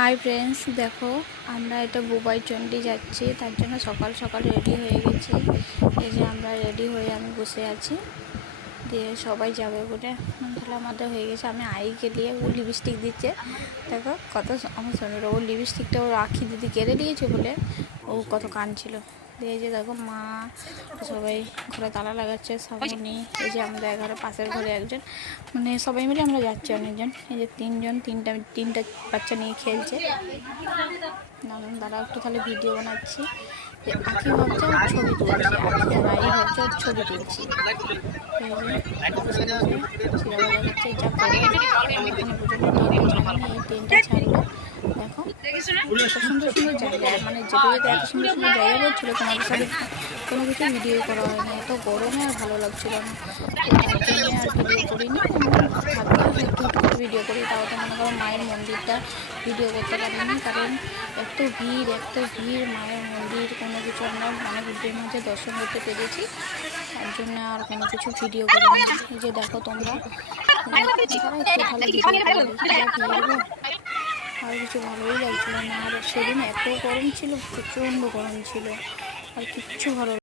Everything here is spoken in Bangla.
হাই ফ্রেন্ডস, দেখো আমরা এটা বুবাই চন্ডী যাচ্ছি। তার জন্য সকাল সকাল রেডি হয়ে গেছি। এই যে আমরা রেডি হয়ে আমি বসে আছি, দিয়ে সবাই যাবে বলে তাহলে আমাদের হয়ে গেছে। আমি আইকে দিয়ে ও লিপস্টিক দিচ্ছে, দেখো কত আমার শোনো, ও লিপস্টিকটা ওর আখি দিদি কেড়ে দিয়েছে বলে ও কত কাঁদছিল। দিয়ে যে দেখো মা সবাই ঘরে তালা লাগাচ্ছে, শ্রাবণী, এই যে আমাদের ঘরের পাশের ঘরে একজন, মানে সবাই মিলে আমরা যাচ্ছি অনেকজন। এই যে তিনটা বাচ্চা নিয়ে খেলছে। দাঁড়া একটু তাহলে ভিডিও বানাচ্ছি। যে আখি ভাবছে ওর ছবি তুলছি, আখি আর আই ভাবছে ওর ছবি তুলছি। এই যে চিরা বাজা করছে, যা করে এখনো পর্যন্ত ট্রেনটা ছাড়লো। দেখো এত সুন্দর সুন্দর জায়গা, মানে যেতে যেতে এত সুন্দর সুন্দর জায়গা বলছিল, তোমাদের সাথে কোনো কিছু ভিডিও করা হয়নি, এত গরমে আর ভালো লাগছিল না, তার জন্যে আর ভিডিও করিনি। ভাবলাম একটু করে ভিডিও করি, তাও তো মনে করো মায়ের মন্দিরটা ভিডিও করতে পারিনি, কারণ এত ভিড় মায়ের মন্দির, কোনো কিছু আমরা মানে ভিডিওর মধ্যে দর্শন করতে পেরেছি, তার জন্য আর কোনো কিছু ভিডিও করিনি। এই যে দেখো তোমরা একটু ভালো ভিডিও করে আর কিছু ভালোই লাগছিল না। আর সেদিন এত গরম ছিল, প্রচণ্ড গরম ছিল, আর কিচ্ছু ভালো